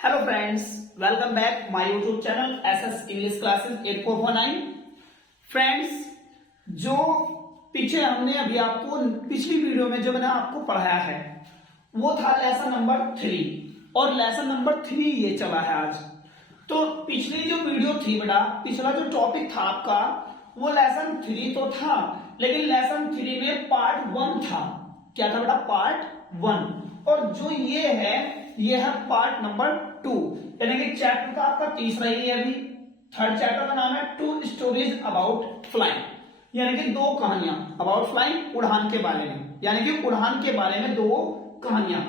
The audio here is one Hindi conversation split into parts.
Hello friends, welcome back my YouTube channel SS English classes 8449। Friends, जो पीछे हमने अभी आपको पिछली वीडियो में जो मैंने आपको पढ़ाया है वो था लेसन नंबर 3 और लेसन नंबर 3 ये चला है आज। तो पिछली जो वीडियो थी बेटा, पिछला जो टॉपिक था आपका वो लेसन 3 तो था, लेकिन लेसन 3 में पार्ट 1 था। क्या था बेटा? पार्ट 1। और जो ये है पार्ट नंबर 2, यानी कि चैप्टर का आपका तीसरा ही है। अभी थर्ड चैप्टर का नाम है 2 स्टोरीज अबाउट फ्लाइंग, यानी कि 2 कहानियां अबाउट फ्लाइंग, उड़ान के बारे में, यानी कि उड़ान के बारे में 2 कहानियां।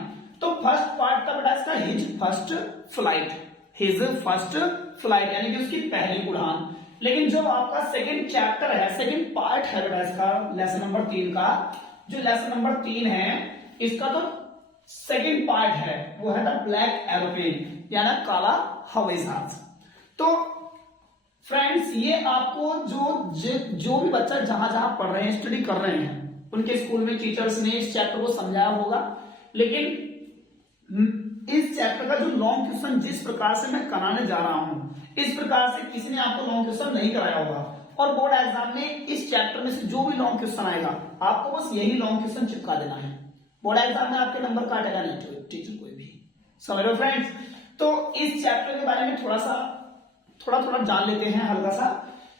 तो फर्स्ट पार्ट था बेटा इसका हिज फर्स्ट फ्लाइट, यानी कि उसकी पहली उड़ान। लेकिन जो आपका सेकंड चैप्टर है, सेकंड पार्ट है बेटा इसका लेसन नंबर 3 का, जो लेसन नंबर 3 है इसका तो सेकंड पार्ट है वो है द ब्लैक एरोप्लेन, यानी काला हवाई जहाज। तो फ्रेंड्स, ये आपको जो भी बच्चा जहां जहां पढ़ रहे हैं, स्टडी कर रहे हैं, उनके स्कूल में टीचर्स ने इस चैप्टर को समझाया होगा। लेकिन इस चैप्टर का जो लॉन्ग क्वेश्चन जिस प्रकार से मैं कराने जा रहा हूं, इस प्रकार से किसी ने आपको लॉन्ग क्वेश्चन नहीं कराया होगा। और बोर्ड एग्जाम में इस चैप्टर में से जो भी लॉन्ग क्वेश्चन आएगा आपको बस यही लॉन्ग क्वेश्चन चिपका देना है। बोर्ड एग्जाम में आपके नंबर काटेगा नहीं टीचर कोई भी, समझ लो फ्रेंड्स। तो इस चैप्टर के बारे में थोड़ा जान लेते हैं हल्का सा।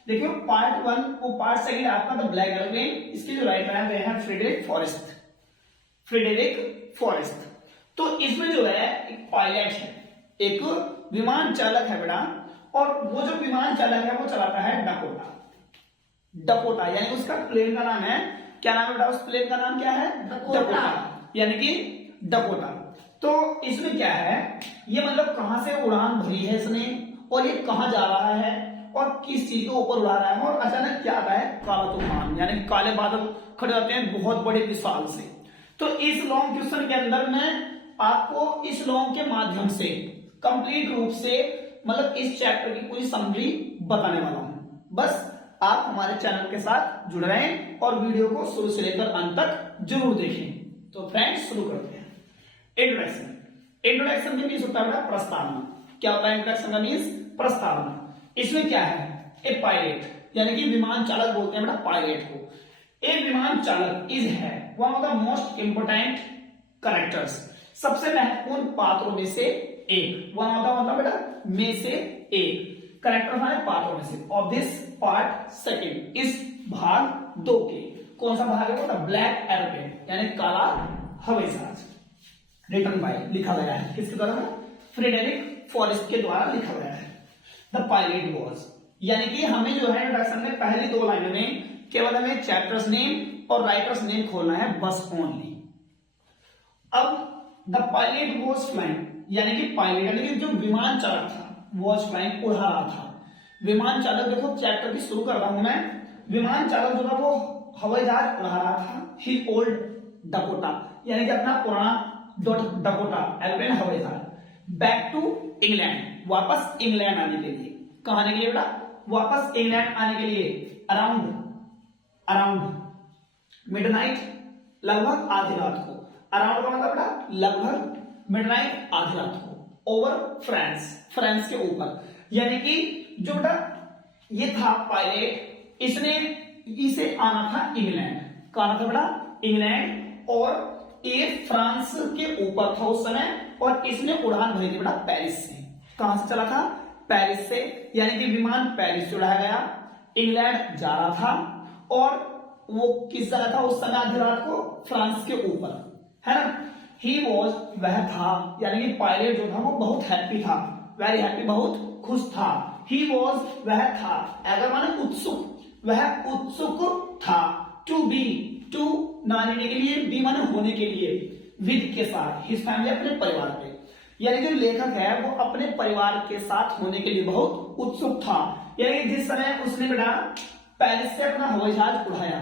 देखिए पार्ट 1 वो पार्ट सेकंड आपका द ब्लैक एरोप्लेन, इसके जो राइटर हैं फ्रेडरिक फॉरेस्ट। तो इसमें जो है एक पायलट है, एक विमान चालक है बेटा, और वो जो विमान चालक है वो चलाता है डकोटा, यानी उसका प्लेन का नाम है, क्या नाम है बेटा? उस प्लेन का नाम क्या है? डकोटा, यानी कि डकोटा। तो इसमें क्या है, ये मतलब कहां से उड़ान भरी है इसने, और ये कहां जा रहा है, और किस चीज के ऊपर उड़ा रहा है, और अचानक क्या आता है? काला तूफान, यानी काले बादल खड़े होते हैं बहुत बड़े विशाल से। तो इस लॉन्ग क्वेश्चन के अंदर मैं आपको इस लॉन्ग के माध्यम से कंप्लीट रूप से मतलब इस चैप्टर की पूरी समरी बताने वाला हूं। बस आप हमारे चैनल के साथ जुड़ रहे हैं और वीडियो को शुरू से लेकर अंत तक जरूर देखें। तो फ्रेंड्स, शुरू करते हैं। इंट्रोडक्शन का मीन्स होता है प्रस्तावना। क्या होता है इंट्रोडक्शन का मीन्स? प्रस्तावना। इसमें क्या है? ए पायलट, यानी कि विमान चालक बोलते हैं बेटा पायलट को। एक विमान चालक इज है one of the most important characters, सबसे महत्वपूर्ण पात्रों में से एक। वन ऑफ द मतलब बेटा में से एक, कैरेक्टर माने पात्रों में से, ऑफ दिस पार्ट सेकंड, इस भाग 2 के। कौन सा भाग है वो? ब्लैक एरोप्लेन, यानी काला हवाई जहाज। रिटन बाय, लिखा गया है किसके द्वारा? फ्रेडरिक फॉरेस्ट के द्वारा लिखा गया है। द पायलट वॉज, यानी कि हमें जो है इंट्रोडक्शन में पहली 2 लाइनों में केवल हमें चैप्टर्स नेम और राइटर्स नेम खोलना है, बस ओनली। अब द पायलट वॉज फ्लाइंग, यानी कि पायलट यानी कि जो विमान चालक था, वॉज फ्लाइंग, उड़ा रहा था। विमान चालक, देखो चैप्टर की शुरू कर रहा हूं मैं। विमान चालक जो था वो हवाई जहाज उड़ा रहा था। ही ओल्ड डकोटा, यानी कि अपना पुराना डकोटा एरोप्लेन हवाई जहाज। बैक टू इंग्लैंड, वापस इंग्लैंड आने के लिए। कहां आने के लिए बेटा? वापस इंग्लैंड आने के लिए। अराउंड मिडनाइट, लगभग आधी रात को। अराउंड का मतलब बेटा लगभग, मिडनाइट आधी रात को। ओवर फ्रांस के ऊपर, यानी कि जो बेटा ये था पायलट, इसे आना था इंग्लैंड। कहां था बेटा? इंग्लैंड। और ये फ्रांस के ऊपर था उस समय, और इसने उड़ान भरी थी बेटा पेरिस से। कहां से चला था? पेरिस से, यानी कि विमान पेरिस से उड़ाया गया, इंग्लैंड जा रहा था। और वो किस जगह था उस समय आधी रात को? फ्रांस के ऊपर, है ना। ही वॉज, वह था, यानी कि पायलट जो था वो बहुत हैप्पी था, वेरी हैप्पी, बहुत खुश था। ही वॉज, वह था, अगर माने उत्सुक, वह उत्सुक था। टू बी, टू ना लेने के लिए, बी माने होने के लिए, विद के साथ, हिज फैमिली अपने परिवार पे, यानी जो लेखक है वो अपने परिवार के साथ होने के लिए बहुत उत्सुक था। यानी जिस समय उसने बेटा पेरिस से अपना हवाई जहाज उड़ाया,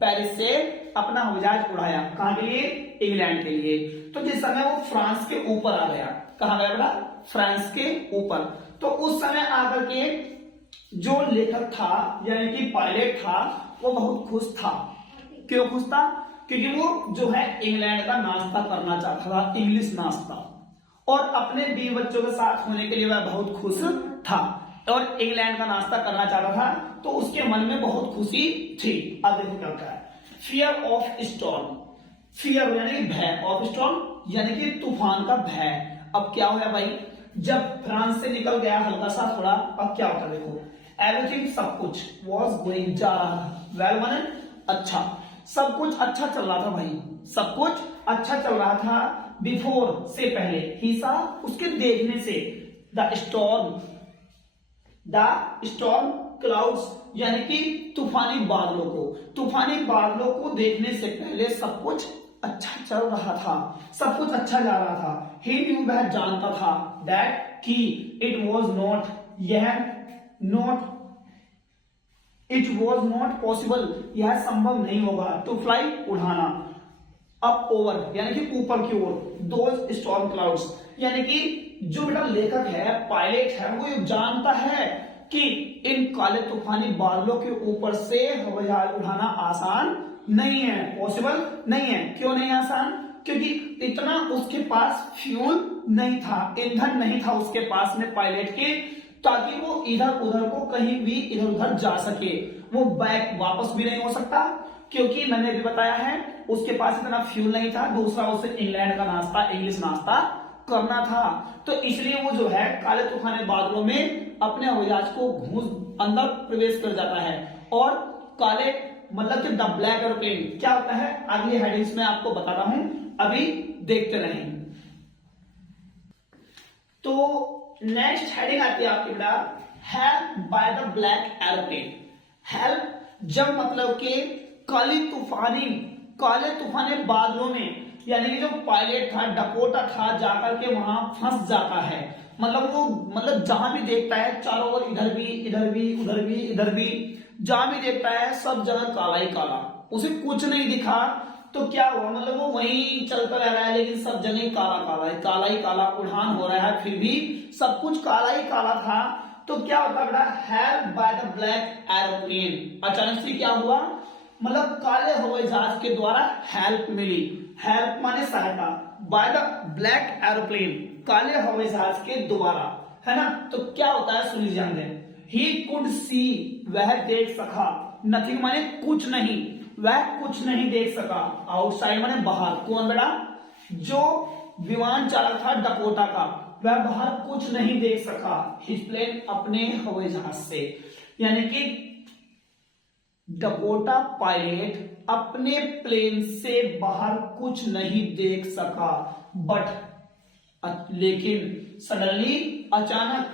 पेरिस से अपना हवाई जहाज उड़ाया, कहां के लिए? इंग्लैंड के लिए। तो जिस समय वो फ्रांस के ऊपर आ गया, कहां गया बेटा? फ्रांस के ऊपर। तो उस समय आकर के जो लेखक था, यानी कि पायलट था, वो बहुत खुश था। क्यों खुश था? क्योंकि वो जो है इंग्लैंड का नाश्ता करना चाहता था, इंग्लिश नाश्ता। और अपने बीवी बच्चों के साथ होने के लिए वह बहुत खुश था और इंग्लैंड का नाश्ता करना चाहता था, तो उसके मन में बहुत खुशी थी। अब देखो क्या होता है, फियर ऑफ स्टॉर्म, फियर यानी भय, ऑफ स्टॉर्म यानी कि तूफान का भय। अब क्या हुआ भाई, जब फ्रांस से निकल गया हल्का सा थोड़ा, अब क्या होता है देखो, एवरीथिंग सब कुछ वॉज गोइंग जा रहा था, वेल माने अच्छा, सब कुछ अच्छा चल रहा था भाई, सब कुछ अच्छा चल रहा था, बिफोर से पहले, ही सा उसके देखने से, द स्टॉर्म क्लाउड्स यानी कि तूफानी बादलों को देखने से पहले सब कुछ अच्छा चल रहा था, सब कुछ अच्छा जा रहा था। ही न्यू वह जानता था, दैट कि it was not, it was not possible, यह संभव नहीं होगा, टू फ्लाई उड़ाना, अप ओवर यानी कि ऊपर की ओर, दोज स्टॉर्म क्लाउड्स यानी कि जो बेटा लेखक है, पायलट है, वो ये जानता है कि इन काले तूफानी बादलों के ऊपर से हवाई जहाज उड़ाना आसान नहीं है, पॉसिबल नहीं है। क्यों नहीं आसान? क्योंकि इतना उसके पास फ्यूल नहीं था, ईंधन नहीं था उसके पास में पायलट के, ताकि वो इधर उधर को कहीं भी इधर उधर जा सके। वो बैक वापस भी नहीं हो सकता, क्योंकि मैंने भी बताया है उसके पास इतना फ्यूल नहीं था, दूसरा उसे इंग्लैंड का नाश्ता, इंग्लिश नाश्ता करना था। तो इसलिए वो जो है काले तूफानी बादलों में अपने हवाई जहाज को घुस अंदर प्रवेश कर जाता है। और काले मतलब कि द ब्लैक एरोप्लेन क्या होता है, अगली हेडिंग्स में आपको बता रहा हूं, अभी देखते रहें। तो नेक्स्ट हेडिंग आती है आपकी बेटा, help by the black aeroplane. Help जब मतलब कि काले तूफानी बादलों में, यानी कि जो पायलट था, डकोटा था, जाकर के वहां फंस जाता है। मतलब जहां भी देखता है चारों ओर, इधर भी उधर भी, जहां भी देखता है सब जगह काला ही काला, उसे कुछ नहीं दिखा। तो क्या हुआ, मतलब वो वहीं चलता रह रहा है, लेकिन सब जगह काला ही काला उड़ान हो रहा है, फिर भी सब कुछ काला ही काला था। तो क्या होता बेटा, help by the black aeroplane, अचानक से क्या हुआ, मतलब काले हवाई जहाज के द्वारा हेल्प मिली, हेल्प माने सहायता, बाय द ब्लैक एरोप्लेन काले हवाई जहाज के द्वारा, है ना। तो क्या होता है सुनिए ध्यान दें, ही कुड सी वह देख सका, नथिंग माने कुछ नहीं, वह कुछ नहीं देख सका, आउटसाइड माने बाहर, कौन बेटा, जो विमान चालक था डकोटा का, वह बाहर कुछ नहीं देख सका, हिज प्लेन अपने हवाई जहाज से, यानी कि डकोटा पायलट अपने प्लेन से बाहर कुछ नहीं देख सका, बट लेकिन सडनली अचानक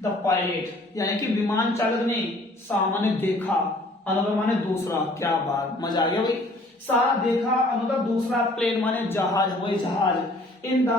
द पायलट यानी कि विमान चालक ने सामने देखा, अनदर माने दूसरा, क्या बात, मजा आ गया भाई, सारा देखा, अनदर दूसरा, प्लेन माने जहाज, वही जहाज, इन द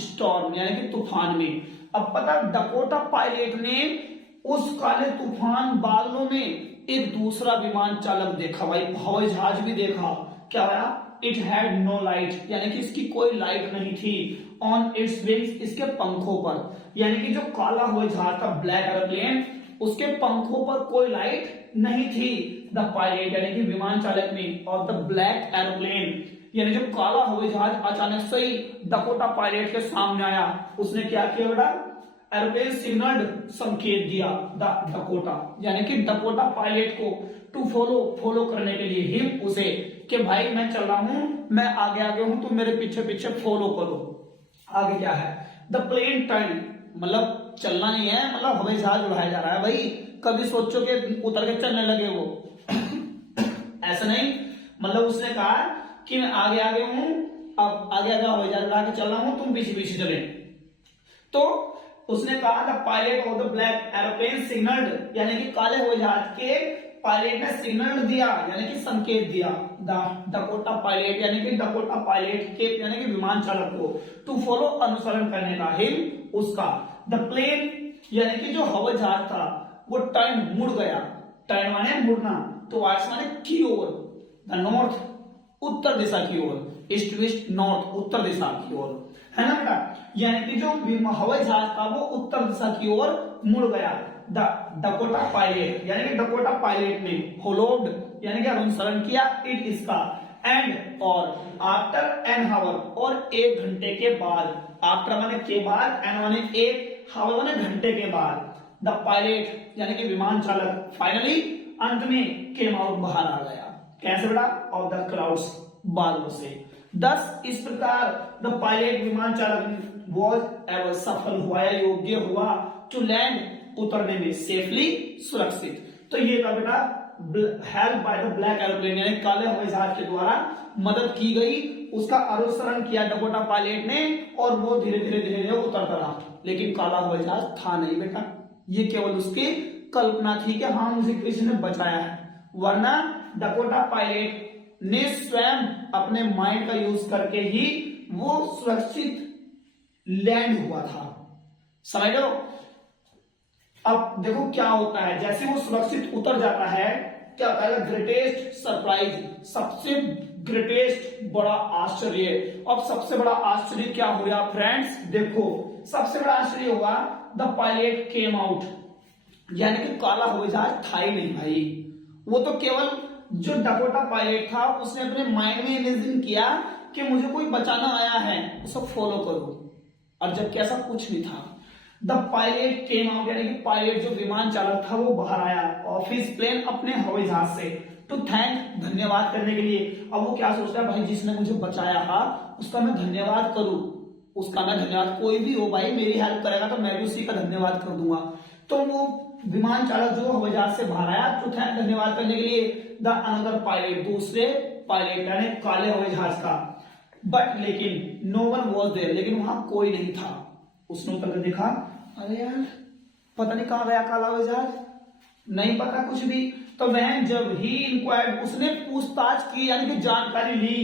स्टॉर्म यानी कि तूफान में। अब पता डकोटा पायलट ने उस काले तूफान बादलों में एक दूसरा विमान चालक देखा भाई, हवाई जहाज भी देखा। क्या हुआ, इट हैड नो लाइट यानी कि इसकी कोई लाइट नहीं थी, ऑन इट्स विंग्स इसके पंखों पर, यानी कि जो काला हवाई जहाज था ब्लैक एरोप्लेन, उसके पंखों पर कोई लाइट नहीं थी। द पायलट यानी कि विमान चालक में, और द ब्लैक एरोप्लेन यानी जो काला हवाई जहाज अचानक से ही डकोटा पायलट के सामने आया, उसने क्या किया बेटा, एरोप्लेन सिग्नल्ड, संकेत दिया द डकोटा यानी कि डकोटा पायलट को, टू फॉलो करने के लिए, हिम उसे, कि भाई मैं चल रहा हूं, मैं आगे हूं, तुम मेरे पीछे फॉलो करो। आगे क्या है, द प्लेन टर्न, मतलब चलना नहीं है, मतलब हवाई जहाज उड़ाया जा रहा है भाई, कभी सोचो कि उतर के चलने लगे वो ऐसा नहीं, मतलब उसने कहा कि मैं आगे हूं, अब आगे हवाई जहाज उड़ा के चल रहा हूं, तुम पीछे चले। तो उसने कहा the pilot of the black aeroplane signalled, यानी कि काले हवाई जहाज के पायलट ने सिग्नल दिया यानी कि संकेत दिया, द डकोटा पायलट यानी कि डकोटा पायलट के यानी कि विमान चालक को, टू फॉलो अनुसरण करने का, हिम उसका, द प्लेन यानी कि जो हवाई जहाज था वो टर्न मुड़ गया, टर्न माने मुड़ना, तो वार्ड्स माने की ओर, द नॉर्थ उत्तर दिशा की ओर, ईस्ट वेस्ट नॉर्थ उत्तर दिशा की ओर, है ना बेटा, यानी कि जो हवाई जहाज था वो उत्तर दिशा की ओर मुड़ गया। द डकोटा पायलट यानी कि डकोटा पायलट ने फॉलोड यानी कि अनुसरण किया, इट इसका, एंड और आफ्टर एन हावर और 1 घंटे के बाद, आफ्टर माने के बाद, एंड माने एक, हावर माने घंटे के बाद, द पायलट यानी कि विमान चालक फाइनली अंत में केम आउट बाहर आ गया। कैसे बेटा? ऑफ द क्लाउड्स, बादलों से। दस इस प्रकार द पायलट विमान चालक वॉज एवर सफल हुआ या योग्य हुआ टू लैंड उतरने में सेफली सुरक्षित। तो ये था बेटा help by the black aeroplane यानी काले हवाई जहाज के द्वारा मदद की गई, उसका अनुसरण किया डकोटा पायलट ने और वो धीरे धीरे उतरता रहा, लेकिन काला हवाई जहाज था नहीं बेटा, ये केवल उसकी कल्पना थी कि हाँ मुझे किसी ने बचाया है, वरना डकोटा पायलट ने स्वयं अपने माइंड का यूज करके ही वो सुरक्षित लैंड हुआ था। समझ लो। अब देखो क्या होता है, जैसे वो सुरक्षित उतर जाता है क्या होता है? ग्रेटेस्ट सरप्राइज, सबसे ग्रेटेस्ट बड़ा आश्चर्य। अब सबसे बड़ा आश्चर्य क्या हुआ फ्रेंड्स? देखो सबसे बड़ा आश्चर्य हुआ द पायलट केम आउट, यानी कि काला हवाई जहाज था ही नहीं भाई, वो तो केवल जो डकोटा पायलट था उसने अपने माइंड में इमेजिन किया कि मुझे कोई बचाना आया है, उसको फॉलो करो, और जबकि ऐसा कुछ नहीं था। द पायलट केम आउट यानी कि पायलट जो विमान चालक था वो बाहर आया ऑफ हिज प्लेन अपने हवाई जहाज से टू थैंक, धन्यवाद करने के लिए। अब वो क्या सोचता है? भाई जिसने मुझे बचाया था उसका मैं धन्यवाद करूं, उसका मैं धन्यवाद, कोई भी हो भाई मेरी हेल्प करेगा तो मैं भी उसी का धन्यवाद कर दूंगा। तो वो विमान चालक जो हवाई जहाज से बाहर आया टू थैंक, धन्यवाद करने के लिए द अनदर पायलट, दूसरे पायलट यानी काले हवाई जहाज का। बट लेकिन नो वन वॉज देयर, लेकिन वहां कोई नहीं था। उसने उतर कर देखा, अरे यार पता नहीं कहां गया काला हवाई जहाज, नहीं पता कुछ भी। तो वह जब ही इंक्वायर्ड, उसने पूछताछ की यानी कि जानकारी ली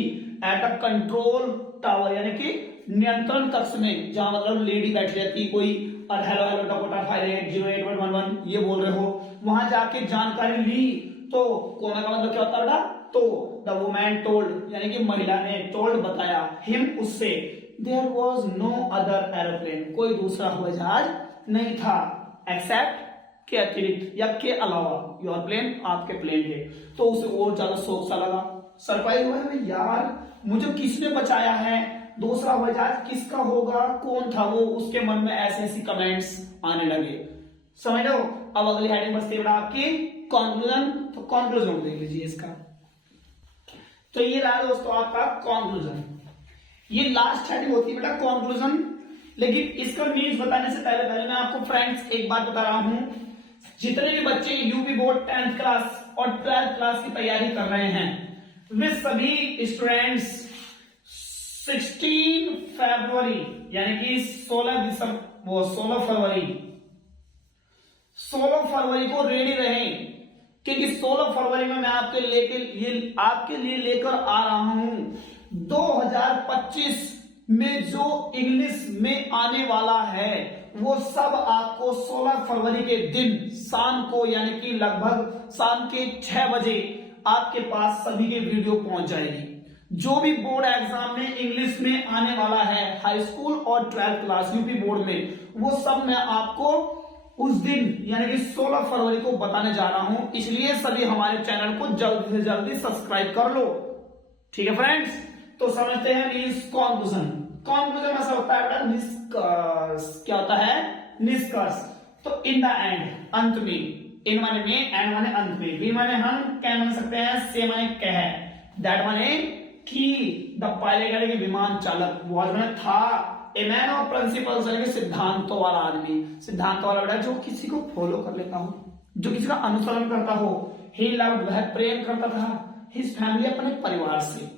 एट अ कंट्रोल टावर यानी कि नियंत्रण कक्ष में, जहां मतलब लेडी बैठी रहती कोई, और हेलो हेलो डकोटा पायलट 08111 ये बोल रहे हो, वहां जाके जानकारी ली। तो कोना का मतलब क्या होता है बेटा? तो द वुमन टोल्ड यानी कि महिला ने, टोल्ड बताया, हिम उससे, there was no other aeroplane, कोई दूसरा हवाई जहाज नहीं था, एक्सेप्ट के अतिरिक्त या के अलावा, योर प्लेन आपके प्लेन के। तो उसे और ज्यादा शौक सा लगा, सरप्राइज हुआ है यार मुझे किसने बचाया है, दूसरा हवाई जहाज किसका होगा, कौन था वो, उसके मन में ऐसे ऐसी कमेंट्स आने लगे। समझ लो। अब अगली हेडिंग बचती है आपकी कंक्लूजन, तो कंक्लूजन देख लीजिए इसका। तो ये रहा दोस्तों आपका कंक्लूजन, ये लास्ट हेडिंग होती है बेटा कंक्लूजन। लेकिन इसका मीन्स बताने से पहले मैं आपको फ्रेंड्स एक बात बता रहा हूं, जितने भी बच्चे यूपी बोर्ड 10th क्लास और 12th क्लास की तैयारी कर रहे हैं, वे सभी स्टूडेंट्स 16 फरवरी यानी कि 16 फरवरी को रेडी रहें, क्योंकि 16 फरवरी में मैं आपके लिए लेकर आ रहा हूं 2025 में जो इंग्लिश में आने वाला है वो सब आपको 16 फरवरी के दिन शाम को यानी कि लगभग शाम के 6 बजे आपके पास सभी के वीडियो पहुंच जाएगी। जो भी बोर्ड एग्जाम में इंग्लिश में आने वाला है हाई स्कूल और 12th क्लास यूपी बोर्ड में, वो सब मैं आपको उस दिन यानी कि 16 फरवरी को बताने जा रहा हूं। इसलिए सभी हमारे चैनल को जल्दी से जल्दी सब्सक्राइब कर लो, ठीक है फ्रेंड्स। तो समझते हैं मींस कंक्लूजन ऐसा होता है बेटा निष्कर्ष, क्या होता है? निष्कर्ष। तो इन द एंड, अंत में, इन माने में, एंड माने अंत में, बी माने हम, क्या मान सकते हैं, से माने कह, दैट माने कि द पायलट यानी कि विमान चालक, वॉज माने था, ए मैन ऑफ प्रिंसिपल्स यानी कि सिद्धांतों वाला आदमी, सिद्धांत वाला बेटा जो किसी को फॉलो कर लेता हो, जो किसी का अनुसरण करता हो। ही लव्ड, वह प्रेम करता था, हिज फैमिली अपने परिवार से,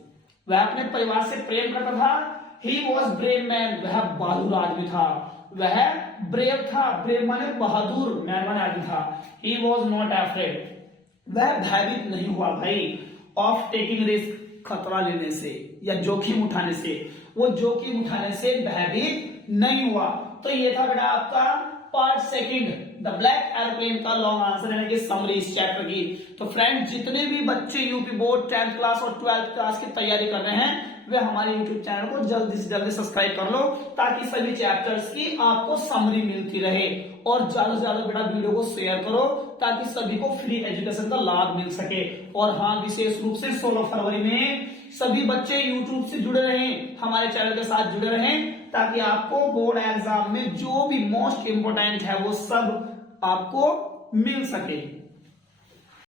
वह अपने परिवार से प्रेम करता था। ही वॉज ब्रेव मैन, वह बहादुर आदमी था, वह ब्रेव था, ब्रेव माने बहादुर, मैन माने आदमी था। ही वॉज नॉट अफ्रेड, वह भयभीत नहीं हुआ भाई, ऑफ टेकिंग रिस्क, खतरा लेने से या जोखिम उठाने से, वो जोखिम उठाने से भयभीत नहीं हुआ। तो ये था बेटा आपका part second, the black aeroplane का लॉन्ग आंसर यानी कि समरी इस चैप्टर की। तो फ्रेंड जितने भी बच्चे यूपी बोर्ड 10th क्लास और 12th क्लास की तैयारी कर रहे हैं वे हमारे यूट्यूब चैनल को जल्दी से जल्दी सब्सक्राइब कर लो, ताकि सभी चैप्टर्स की आपको समरी मिलती रहे। और ज्यादा से ज्यादा बेटा वीडियो को शेयर करो ताकि सभी को फ्री एजुकेशन का लाभ मिल सके। और हाँ, विशेष रूप से 16 फरवरी में सभी बच्चे यूट्यूब से जुड़े रहें, हमारे चैनल के साथ जुड़े रहें, ताकि आपको बोर्ड एग्जाम में जो भी मोस्ट इंपोर्टेंट है वो सब आपको मिल सके।